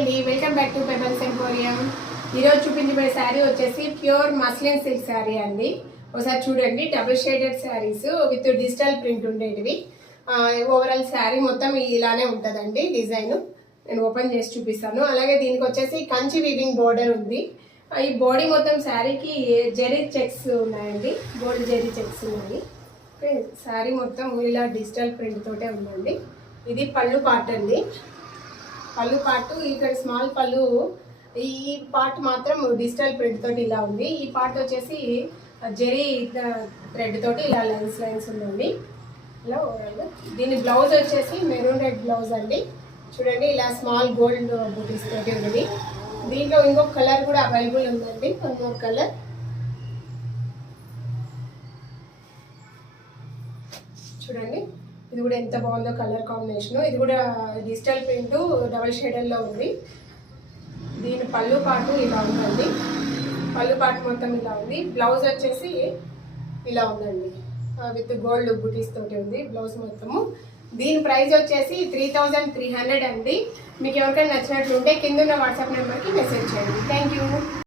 అండి, welcome back to pebbles emporium. ఈరోజు చూపించబడే శారీ వచ్చేసి ప్యూర్ మస్లిన్ సిల్క్ శారీ అండి. ఒకసారి చూడండి, double shaded saris with digital print ఉండేటివి. ఓవరాల్ శారీ మొత్తం ఇలానే ఉంటుందండి. డిజైన్ నేను ఓపెన్ చేసి చూపిస్తాను. అలాగే దీనికి వచ్చేసి కంచి వీవింగ్ బోర్డర్ ఉంది. ఈ బాడీ మొత్తం శారీకి జెరీ చెక్స్ ఉన్నాయండి, గోల్డ్ జెరీ చెక్స్ ఉన్నాయి. శారీ మొత్తం ఇలా డిజిటల్ ప్రింట్ తోటే ఉందండి. ఇది పళ్ళు పార్ట్ అండి. పళ్ళు పార్ట్ ఇక్కడ స్మాల్ పళ్ళు, ఈ పార్ట్ మాత్రం డిజిటల్ ప్రింట్ తోటి ఇలా ఉంది. ఈ పార్ట్ వచ్చేసి జెరీ థ్రెడ్ తోటి ఇలా లైన్స్ ఉందండి. ఇలా ఓవరాల్గా దీని బ్లౌజ్ వచ్చేసి మెరూన్ రెడ్ బ్లౌజ్ అండి. చూడండి, ఇలా స్మాల్ గోల్డ్ బూటీస్ తోటి ఉంది. దీంట్లో ఇంకొక కలర్ కూడా అవైలబుల్ ఉందండి, వన్ మోర్ కలర్. చూడండి, ఇది కూడా ఎంత బాగుందో కలర్ కాంబినేషన్. ఇది కూడా డిజిటల్ ప్రింట్ డబల్ షేడర్లో ఉంది. దీని పళ్ళు పాటు ఇలా ఉందండి. పళ్ళు పాటు మొత్తం ఇలా ఉంది. బ్లౌజ్ వచ్చేసి ఇలా ఉందండి, విత్ గోల్డ్ బుటీస్ తోటి ఉంది బ్లౌజ్ మొత్తము. దీని ప్రైస్ వచ్చేసి 3300 అండి. మీకు ఎవరికైనా నచ్చినట్లుంటే కింద ఉన్న వాట్సాప్ నెంబర్కి మెసేజ్ చేయండి. Thank you.